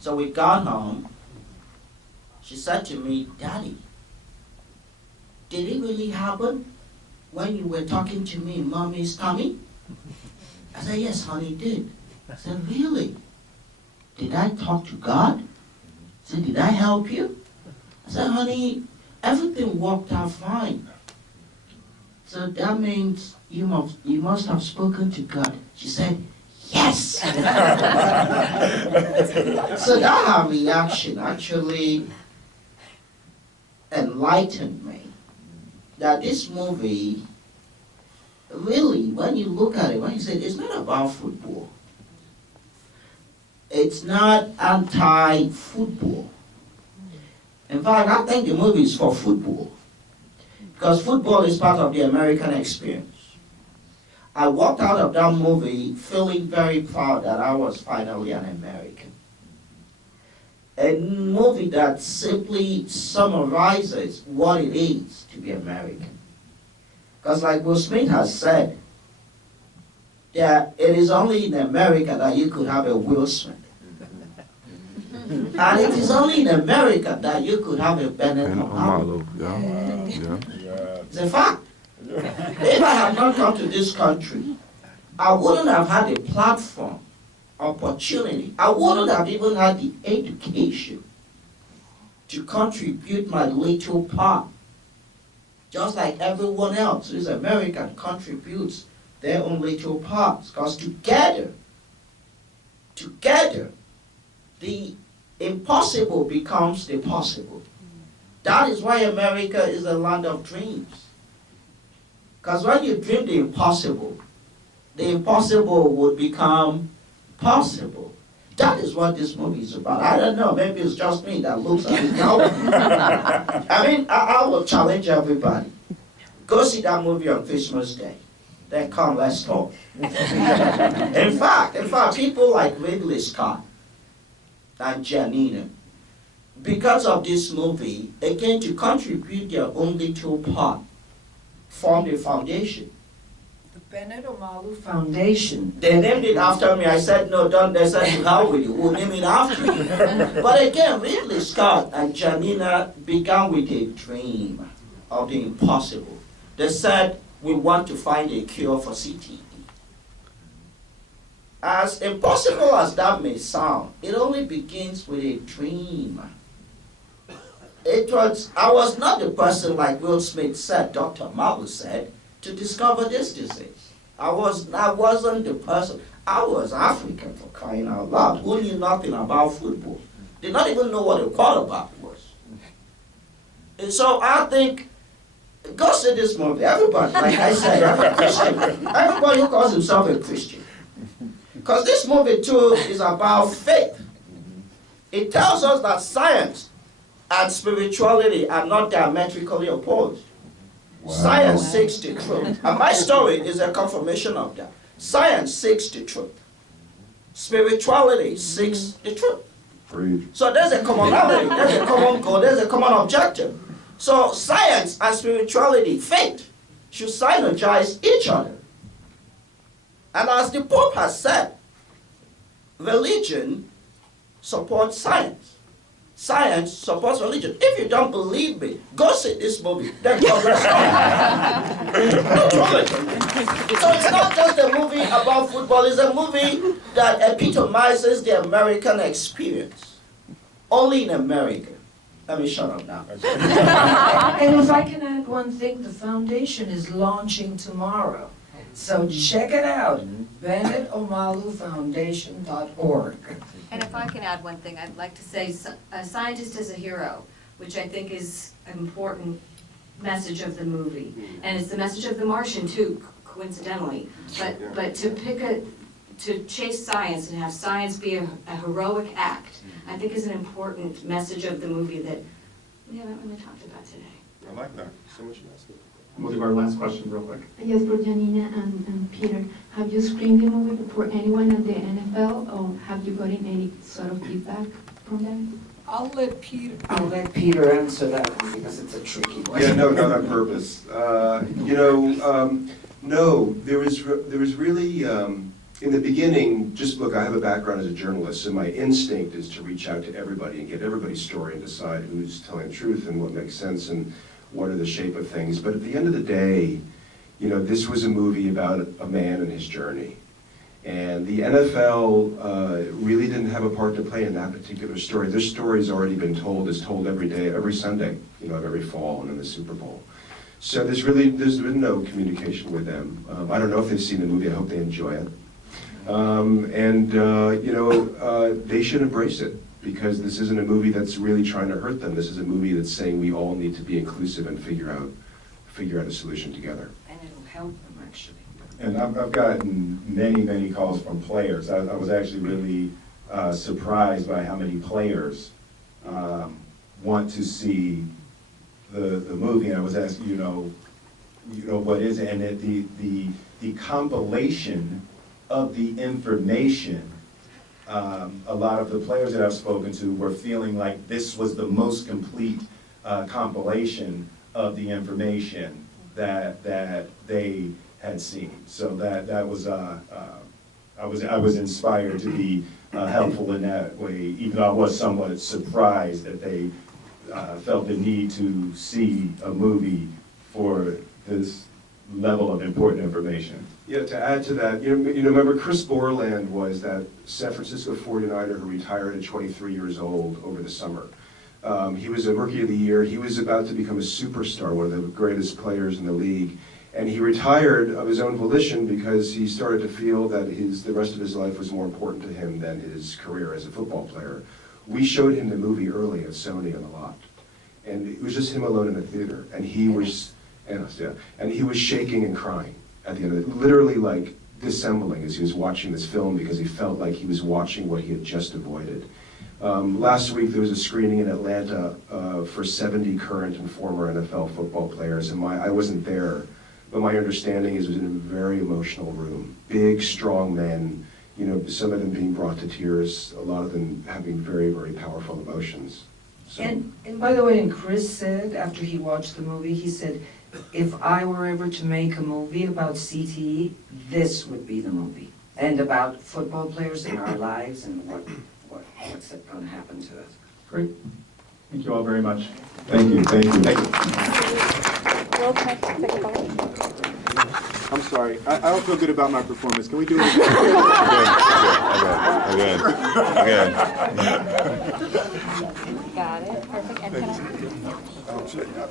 So we got home. She said to me, Daddy, did it really happen when you were talking to me in Mommy's tummy? I said, yes, honey, it did. I said, really? Did I talk to God? I said, did I help you? I said, honey, everything worked out fine. So that means you must have spoken to God. She said, yes! So that her reaction actually enlightened me that this movie, really, when you look at it, when you say it's not about football, it's not anti-football. In fact, I think the movie is for football, because football is part of the American experience. I walked out of that movie feeling very proud that I was finally an American. A movie that simply summarizes what it is to be American. Because like Will Smith has said, that it is only in America that you could have a Will Smith. And it is only in America that you could have a Bennet Omalu. It's a fact. If I had not come to this country, I wouldn't have had a platform, opportunity. I wouldn't have even had the education to contribute my little part. Just like everyone else who is American contributes their own little parts. Because together, the impossible becomes the possible. That is why America is a land of dreams. Because when you dream the impossible would become possible. That is what this movie is about. I don't know, maybe it's just me that looks at it now. I mean, I will challenge everybody. Go see that movie on Christmas Day. Then come, let's talk. In fact, people like Ridley Scott and Janina, because of this movie, again, to contribute their own little part, formed a foundation. The Bennet Omalu Foundation. They named it after me. I said, no, don't. They said, how will you? We'll name it after you. But again, Ridley Scott and Janina began with a dream of the impossible. They said, we want to find a cure for CTE. As impossible as that may sound, it only begins with a dream. I was not the person, like Will Smith said, Dr. Omalu said, to discover this disease. I wasn't the person. I was African, for crying out loud, who knew nothing about football. Did not even know what a quarterback was. And so I think, go see this movie. Everybody, like I said, I'm a Christian. Everybody who calls himself a Christian. Because this movie too is about faith. It tells us that science and spirituality are not diametrically opposed. Wow. Science seeks the truth. And my story is a confirmation of that. Science seeks the truth. Spirituality seeks the truth. So there's a commonality, there's a common goal, there's a common objective. So science and spirituality, faith, should synergize each other. And as the Pope has said, religion supports science. Science supports religion. If you don't believe me, go see this movie. Then come let's talk. So it's not just a movie about football, it's a movie that epitomizes the American experience. Only in America. Let me shut up now. And if I can add one thing, the foundation is launching tomorrow. So check it out, BennetOmaluFoundation.org. And if I can add one thing, I'd like to say a scientist is a hero, which I think is an important message of the movie. And it's the message of The Martian too, coincidentally. But to chase science and have science be a heroic act, I think is an important message of the movie that we haven't really talked about today. I like that. So much nice. We'll do our last question real quick. Yes, for Janina and Peter. Have you screened the movie for anyone at the NFL, or have you gotten any sort of feedback from them? I'll let Peter answer that one because it's a tricky one. Yeah, no, not on purpose. No, there was really in the beginning, just look, I have a background as a journalist, so my instinct is to reach out to everybody and get everybody's story and decide who's telling the truth and what makes sense and what are the shape of things. But at the end of the day, you know, this was a movie about a man and his journey. And the NFL really didn't have a part to play in that particular story. This story's already been told, is told every day, every Sunday, you know, of every fall and in the Super Bowl. So there's been no communication with them. I don't know if they've seen the movie, I hope they enjoy it. You know, they should embrace it, because this isn't a movie that's really trying to hurt them. This is a movie that's saying we all need to be inclusive and figure out a solution together. And it'll help them, actually. And I've gotten many calls from players. I was actually really surprised by how many players want to see the movie. And I was asking, you know, what is it? And that the compilation of the information, a lot of the players that I've spoken to were feeling like this was the most complete compilation of the information that they had seen. So that was I was inspired to be helpful in that way, even though I was somewhat surprised that they felt the need to see a movie for this level of important information. Yeah, to add to that, you know, remember Chris Borland was that San Francisco 49er who retired at 23 years old over the summer. He was a Rookie of the Year. He was about to become a superstar, one of the greatest players in the league. And he retired of his own volition because he started to feel that the rest of his life was more important to him than his career as a football player. We showed him the movie early at Sony on the lot. And it was just him alone in the theater. And he was, and he was shaking and crying at the end of it, literally like dissembling as he was watching this film, because he felt like he was watching what he had just avoided. Last week there was a screening in Atlanta for 70 current and former NFL football players, and I wasn't there, but my understanding is it was in a very emotional room. Big, strong men, you know, some of them being brought to tears, a lot of them having very powerful emotions. So. And by the way, and Chris said, after he watched the movie, he said, if I were ever to make a movie about CTE, this would be the movie. And about football players in our lives and what's going to happen to us. Great. Thank you all very much. Thank you. Thank you. I'm sorry. I don't feel good about my performance. Can we do it again? Got it. Perfect. And can I? I'll check out.